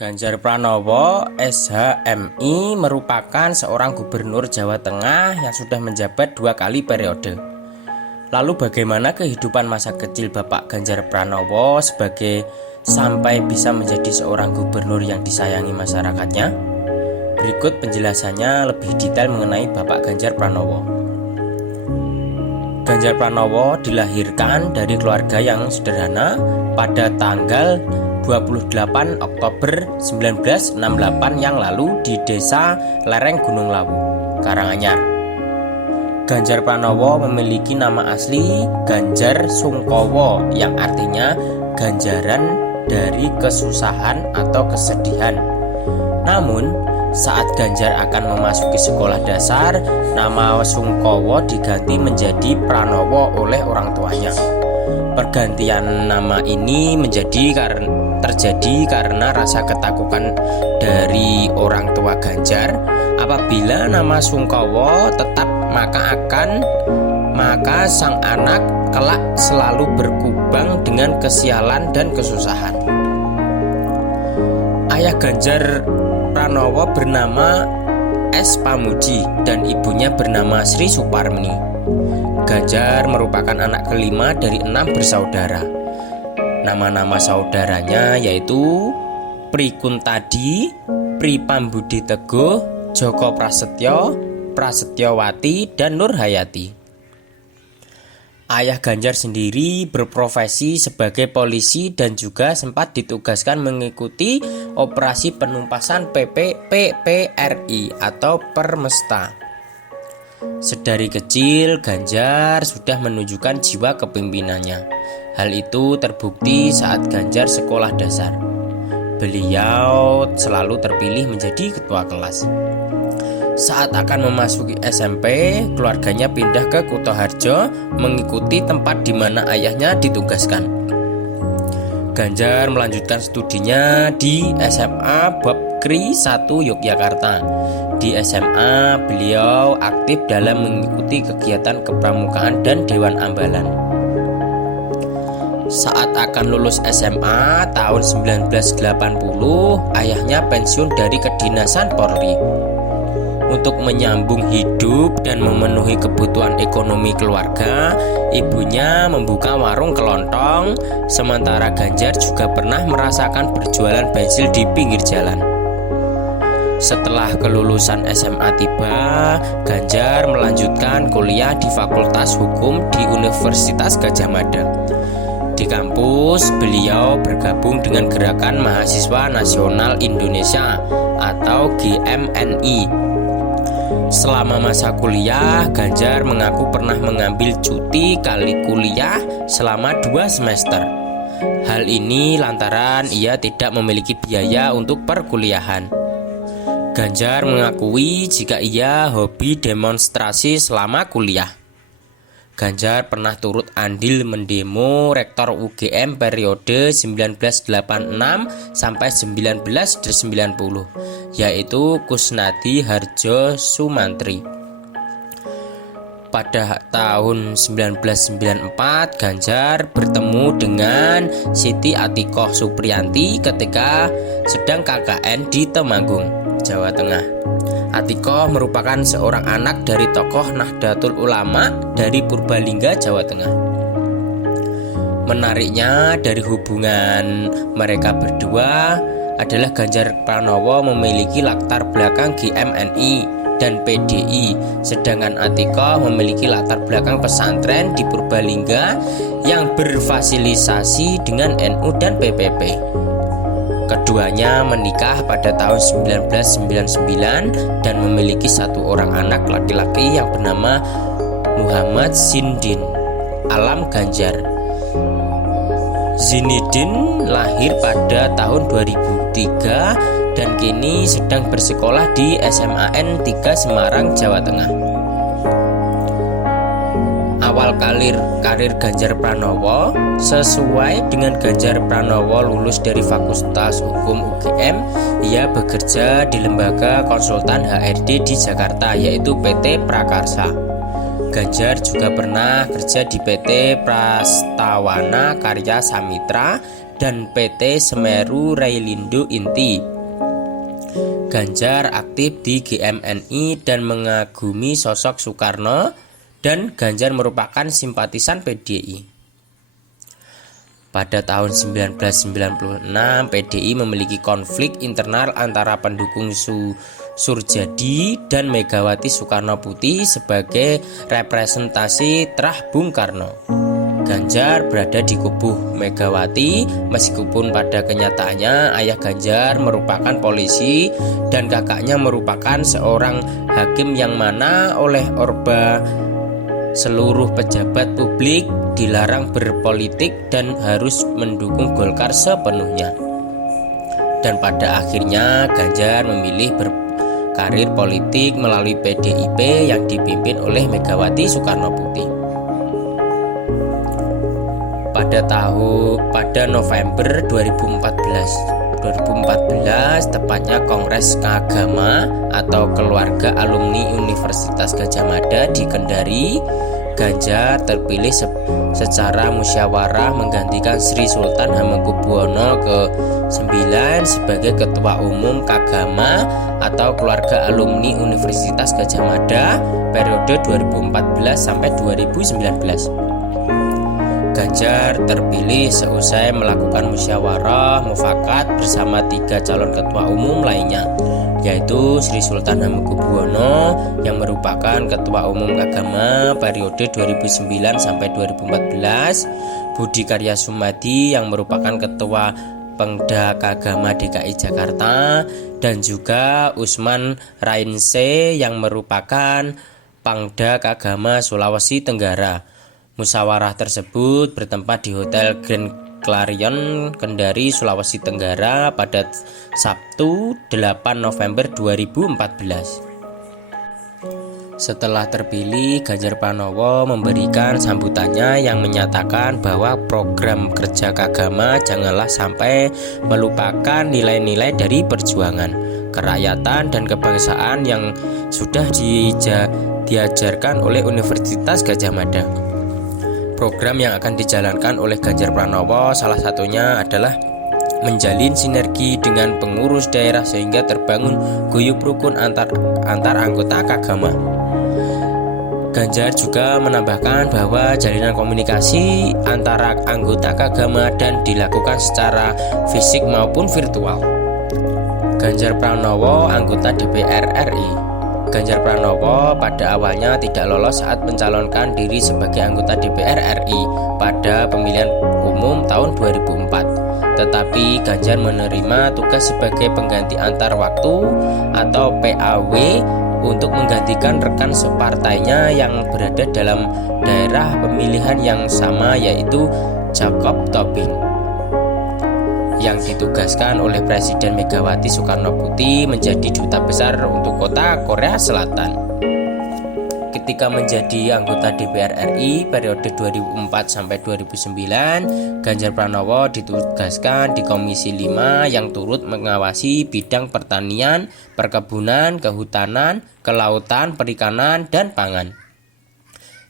Ganjar Pranowo, SHMI, merupakan seorang gubernur Jawa Tengah yang sudah menjabat 2 kali periode. Lalu bagaimana kehidupan masa kecil Bapak Ganjar Pranowo sampai bisa menjadi seorang gubernur yang disayangi masyarakatnya? Berikut penjelasannya lebih detail mengenai Bapak Ganjar Pranowo. Ganjar Pranowo dilahirkan dari keluarga yang sederhana pada tanggal 28 Oktober 1968 yang lalu di desa lereng Gunung Lawu, Karanganyar. Ganjar Pranowo memiliki nama asli Ganjar Sungkowo yang artinya ganjaran dari kesusahan atau kesedihan. Namun, saat Ganjar akan memasuki sekolah dasar, nama Sungkowo diganti menjadi Pranowo oleh orang tuanya. Pergantian nama ini terjadi karena rasa ketakutan dari orang tua Ganjar. Apabila nama Sungkowo tetap maka sang anak kelak selalu berkubang dengan kesialan dan kesusahan. Ayah Ganjar Pranowo bernama S. Pamuji dan ibunya bernama Sri Suparmi. Ganjar merupakan anak kelima dari 6 bersaudara. Nama-nama saudaranya yaitu Pri Kuntadi, Pri Pambudi Teguh, Joko Prasetyo, Prasetyowati, dan Nur Hayati. Ayah Ganjar sendiri berprofesi sebagai polisi dan juga sempat ditugaskan mengikuti operasi penumpasan PPRI atau Permesta. Sedari kecil Ganjar sudah menunjukkan jiwa kepemimpinannya. Hal itu terbukti saat Ganjar sekolah dasar. Beliau selalu terpilih menjadi ketua kelas. Saat akan memasuki SMP, keluarganya pindah ke Kutoharjo mengikuti tempat di mana ayahnya ditugaskan. Ganjar melanjutkan studinya di SMA Babkri 1 Yogyakarta. Di SMA, beliau aktif dalam mengikuti kegiatan kepramukaan dan Dewan Ambalan. Saat akan lulus SMA tahun 1980, ayahnya pensiun dari kedinasan Polri. Untuk menyambung hidup dan memenuhi kebutuhan ekonomi keluarga, ibunya membuka warung kelontong, sementara Ganjar juga pernah merasakan berjualan bensil di pinggir jalan. Setelah kelulusan SMA tiba, Ganjar melanjutkan kuliah di Fakultas Hukum di Universitas Gadjah Mada. Di kampus, beliau bergabung dengan Gerakan Mahasiswa Nasional Indonesia atau GMNI. Selama masa kuliah, Ganjar mengaku pernah mengambil cuti kali kuliah selama 2 semester. Hal ini lantaran ia tidak memiliki biaya untuk perkuliahan. Ganjar mengakui jika ia hobi demonstrasi selama kuliah. Ganjar pernah turut andil mendemo rektor UGM periode 1986 sampai 1990, yaitu Kusnadi Harjo Sumantri. Pada tahun 1994, Ganjar bertemu dengan Siti Atikoh Supriyanti ketika sedang KKN di Temanggung, Jawa Tengah. Atikoh merupakan seorang anak dari tokoh Nahdlatul Ulama dari Purbalingga, Jawa Tengah. Menariknya dari hubungan mereka berdua adalah Ganjar Pranowo memiliki latar belakang GMNI dan PDI, sedangkan Atikoh memiliki latar belakang pesantren di Purbalingga yang berfasilisasi dengan NU dan PPP. Keduanya menikah pada tahun 1999 dan memiliki 1 orang anak laki-laki yang bernama Muhammad Zindin Alam Ganjar. Zinidin lahir pada tahun 2003 dan kini sedang bersekolah di SMAN 3 Semarang, Jawa Tengah. Awal karir Ganjar Pranowo sesuai dengan Ganjar Pranowo lulus dari Fakultas Hukum UGM, ia bekerja di lembaga konsultan HRD di Jakarta yaitu PT Prakarsa. Ganjar juga pernah kerja di PT Prastawana Karya Samitra dan PT Semeru Railindo Inti. Ganjar aktif di GMNI dan mengagumi sosok Soekarno, dan Ganjar merupakan simpatisan PDI. Pada tahun 1996, PDI memiliki konflik internal antara pendukung Surjadi dan Megawati Soekarnoputri sebagai representasi terah Bung Karno. Ganjar berada di kubu Megawati, meskipun pada kenyataannya ayah Ganjar merupakan polisi dan kakaknya merupakan seorang hakim, yang mana oleh Orba seluruh pejabat publik dilarang berpolitik dan harus mendukung Golkar sepenuhnya. Dan pada akhirnya Ganjar memilih berkarir politik melalui PDIP yang dipimpin oleh Megawati Soekarnoputri. Pada November 2014, tepatnya Kongres Keagama atau Keluarga Alumni Universitas Gadjah Mada di Kendari, Ganjar terpilih secara musyawarah menggantikan Sri Sultan Hamengkubuwono ke-9 sebagai Ketua Umum Keagama atau Keluarga Alumni Universitas Gadjah Mada periode 2014 sampai 2019. Ganjar terpilih seusai melakukan musyawarah mufakat bersama 3 calon ketua umum lainnya, yaitu Sri Sultan Hamengkubuwono yang merupakan Ketua Umum Keagama periode 2009 sampai 2014, Budi Karya Sumadi yang merupakan Ketua Pengda Keagama DKI Jakarta, dan juga Usman Rainse yang merupakan Pangda Keagama Sulawesi Tenggara. Musyawarah tersebut bertempat di Hotel Grand Clarion, Kendari, Sulawesi Tenggara pada Sabtu 8 November 2014. Setelah terpilih, Ganjar Pranowo memberikan sambutannya yang menyatakan bahwa program kerja Keagama janganlah sampai melupakan nilai-nilai dari perjuangan, kerakyatan, dan kebangsaan yang sudah diajarkan oleh Universitas Gadjah Mada. Program yang akan dijalankan oleh Ganjar Pranowo salah satunya adalah menjalin sinergi dengan pengurus daerah sehingga terbangun guyub rukun antar anggota Keagama. Ganjar juga menambahkan bahwa jalinan komunikasi antara anggota Keagama dan dilakukan secara fisik maupun virtual. Ganjar Pranowo, anggota DPR RI. Ganjar Pranowo pada awalnya tidak lolos saat mencalonkan diri sebagai anggota DPR RI pada pemilihan umum tahun 2004. Tetapi Ganjar menerima tugas sebagai pengganti antar waktu atau PAW untuk menggantikan rekan separtainya yang berada dalam daerah pemilihan yang sama, yaitu Jacob Tobing, yang ditugaskan oleh Presiden Megawati Soekarnoputri menjadi duta besar untuk kota Korea Selatan. Ketika menjadi anggota DPR RI periode 2004 sampai 2009, Ganjar Pranowo ditugaskan di Komisi 5 yang turut mengawasi bidang pertanian, perkebunan, kehutanan, kelautan, perikanan, dan pangan.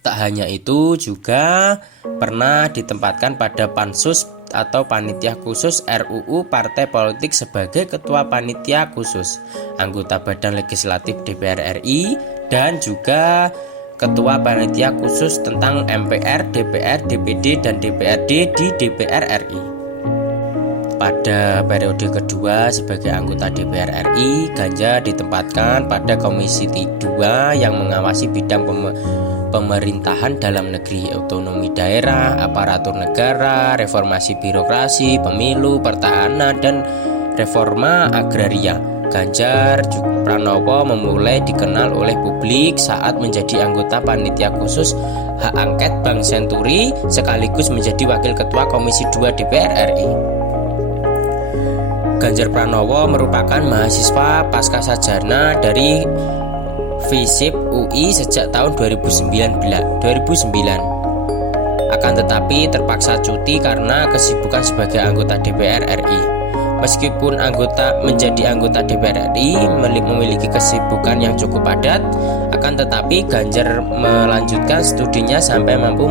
Tak hanya itu, juga pernah ditempatkan pada Pansus atau Panitia Khusus RUU Partai Politik sebagai Ketua Panitia Khusus, anggota Badan Legislatif DPR RI, dan juga Ketua Panitia Khusus tentang MPR, DPR, DPD, dan DPRD di DPR RI. Pada periode kedua sebagai anggota DPR RI, Ganjar ditempatkan pada Komisi 2 yang mengawasi bidang pemerintahan dalam negeri, otonomi daerah, aparatur negara, reformasi birokrasi, pemilu, pertahanan, dan reforma agraria. Ganjar Pranowo memulai dikenal oleh publik saat menjadi anggota Panitia Khusus Hak Angket Bank Senturi sekaligus menjadi Wakil Ketua Komisi 2 DPR RI. Ganjar Pranowo merupakan mahasiswa pascasarjana dari FISIP UI sejak tahun 2009. Akan tetapi terpaksa cuti karena kesibukan sebagai anggota DPR RI. Meskipun menjadi anggota DPR RI memiliki kesibukan yang cukup padat, akan tetapi Ganjar melanjutkan studinya sampai mampu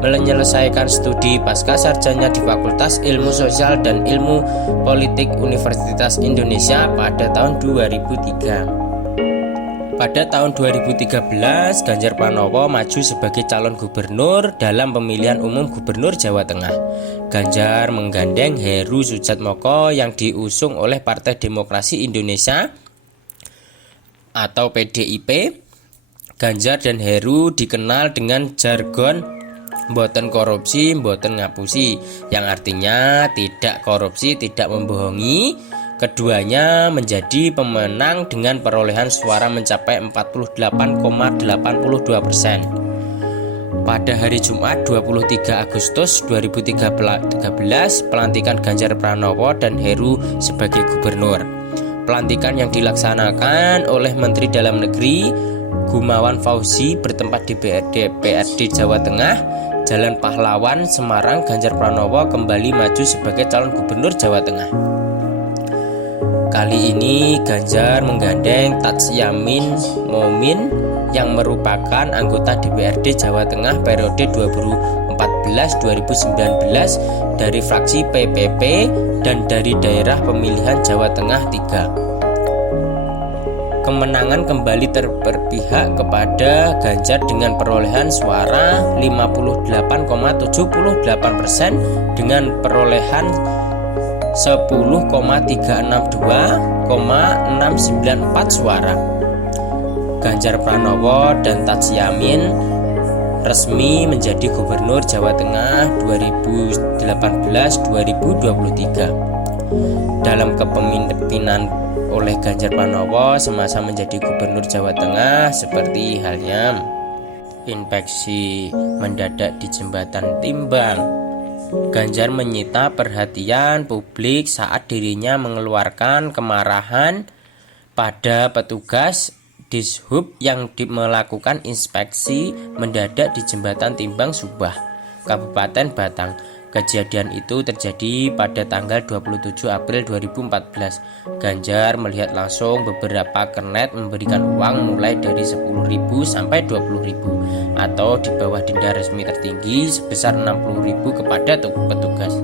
menyelesaikan studi pasca sarjana di Fakultas Ilmu Sosial dan Ilmu Politik Universitas Indonesia pada tahun 2003. Pada tahun 2013, Ganjar Pranowo maju sebagai calon gubernur dalam pemilihan umum gubernur Jawa Tengah. Ganjar menggandeng Heru Sudjatmoko yang diusung oleh Partai Demokrasi Indonesia atau PDIP. Ganjar dan Heru dikenal dengan jargon mboten korupsi, mboten ngapusi, yang artinya tidak korupsi, tidak membohongi. Keduanya menjadi pemenang dengan perolehan suara mencapai 48,82%. Pada hari Jumat 23 Agustus 2013, pelantikan Ganjar Pranowo dan Heru sebagai gubernur. Pelantikan yang dilaksanakan oleh Menteri Dalam Negeri Gumawan Fauzi bertempat di DPRD Jawa Tengah, Jalan Pahlawan, Semarang. Ganjar Pranowo kembali maju sebagai calon gubernur Jawa Tengah. Kali ini Ganjar menggandeng Tatsyamin Momin yang merupakan anggota DPRD Jawa Tengah periode 2014-2019 dari fraksi PPP dan dari daerah pemilihan Jawa Tengah 3. Kemenangan kembali berpihak kepada Ganjar dengan perolehan suara 58,78% dengan perolehan 10,362,694 suara. Ganjar Pranowo dan Tatsyamin resmi menjadi gubernur Jawa Tengah 2018-2023. Dalam kepemimpinan oleh Ganjar Pranowo semasa menjadi gubernur Jawa Tengah seperti halnya inspeksi mendadak di jembatan Timbang. Ganjar menyita perhatian publik saat dirinya mengeluarkan kemarahan pada petugas Dishub yang melakukan inspeksi mendadak di jembatan Timbang Subah, Kabupaten Batang. Kejadian itu terjadi pada tanggal 27 April 2014. Ganjar melihat langsung beberapa kernet memberikan uang mulai dari 10.000 sampai 20.000 atau di bawah denda resmi tertinggi sebesar 60.000 kepada petugas.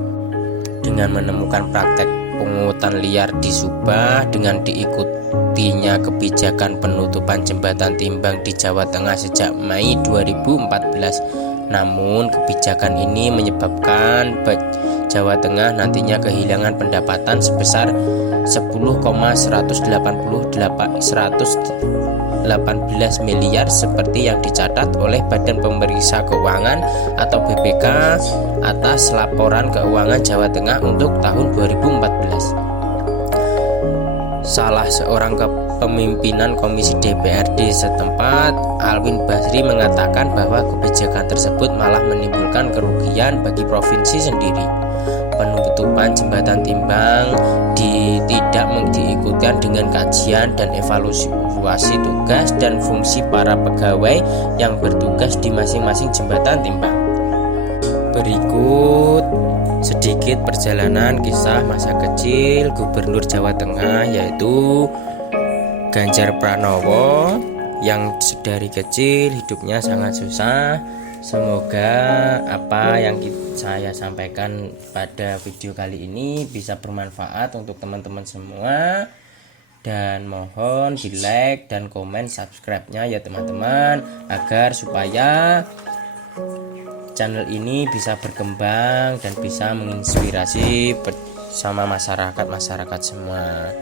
Dengan menemukan praktek pungutan liar di Subah dengan diikutinya kebijakan penutupan jembatan Timbang di Jawa Tengah sejak Mei 2014. Namun kebijakan ini menyebabkan Jawa Tengah nantinya kehilangan pendapatan sebesar 10,118 miliar seperti yang dicatat oleh Badan Pemeriksa Keuangan atau BPK atas laporan keuangan Jawa Tengah untuk tahun 2014. Salah seorang kepemimpinan Komisi DPRD setempat, Alwin Basri, mengatakan bahwa kebijakan tersebut malah menimbulkan kerugian bagi provinsi sendiri. Penutupan jembatan Timbang tidak diikutkan dengan kajian dan evaluasi tugas dan fungsi para pegawai yang bertugas di masing-masing jembatan Timbang. Berikut sedikit perjalanan kisah masa kecil Gubernur Jawa Tengah, yaitu Ganjar Pranowo yang dari kecil hidupnya sangat susah. Semoga apa yang saya sampaikan pada video kali ini bisa bermanfaat untuk teman-teman semua, dan mohon di like dan komen subscribe-nya ya teman-teman, agar supaya channel ini bisa berkembang dan bisa menginspirasi bersama masyarakat semua.